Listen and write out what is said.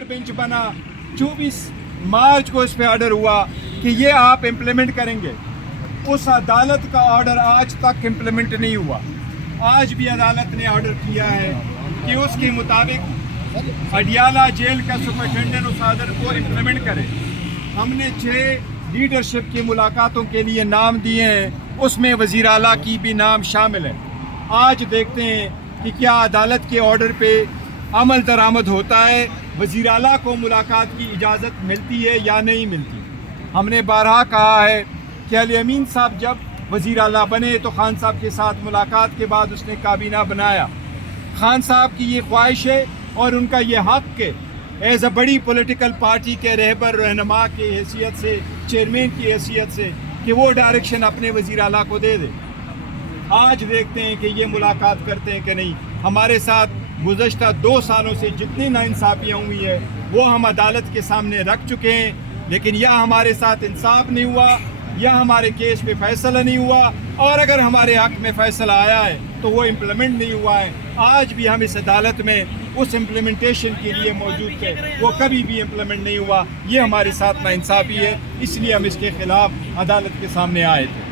Worker bench बना, 24 मार्च को इस पे ऑर्डर हुआ कि ये आप इम्प्लीमेंट करेंगे। उस अदालत का ऑर्डर आज तक इम्प्लीमेंट नहीं हुआ। आज भी अदालत ने ऑर्डर किया है कि उसके मुताबिक अडियाला जेल का सुपरिटेंडेंट उस ऑर्डर को इम्प्लीमेंट करे। हमने 6 लीडरशिप की मुलाकातों के लिए नाम दिए हैं, उसमें वज़ीर आला की भी नाम शामिल है। आज देखते हैं कि क्या अदालत के ऑर्डर पे अमल दरामद होता है, वज़ीर आला को मुलाकात की इजाज़त मिलती है या नहीं मिलती। हमने बारहा कहा है कि अली अमीन साहब जब वज़ीर आला बने तो खान साहब के साथ मुलाकात के बाद उसने काबीना बनाया। खान साहब की ये ख्वाहिश है और उनका ये हक़ है एज़ अ बड़ी पॉलिटिकल पार्टी के रहबर रहनुमा की हैसियत से, चेयरमैन की हैसियत से, कि वो डायरेक्शन अपने वज़ीर आला को दे दे। आज देखते हैं कि ये मुलाकात करते हैं कि नहीं। हमारे साथ गुज़श्ता 2 सालों से जितनी नाइंसाफ़ियाँ हुई है वो हम अदालत के सामने रख चुके हैं, लेकिन या हमारे साथ इंसाफ नहीं हुआ या हमारे केस पे फैसला नहीं हुआ, और अगर हमारे हक़ में फ़ैसला आया है तो वो इम्प्लीमेंट नहीं हुआ है। आज भी हम इस अदालत में उस इम्प्लीमेंटेशन के लिए मौजूद थे, वो कभी भी इम्प्लीमेंट नहीं हुआ। ये हमारे साथ नाइंसाफ़ी है, इसलिए हम इसके ख़िलाफ़ अदालत के सामने आए थे।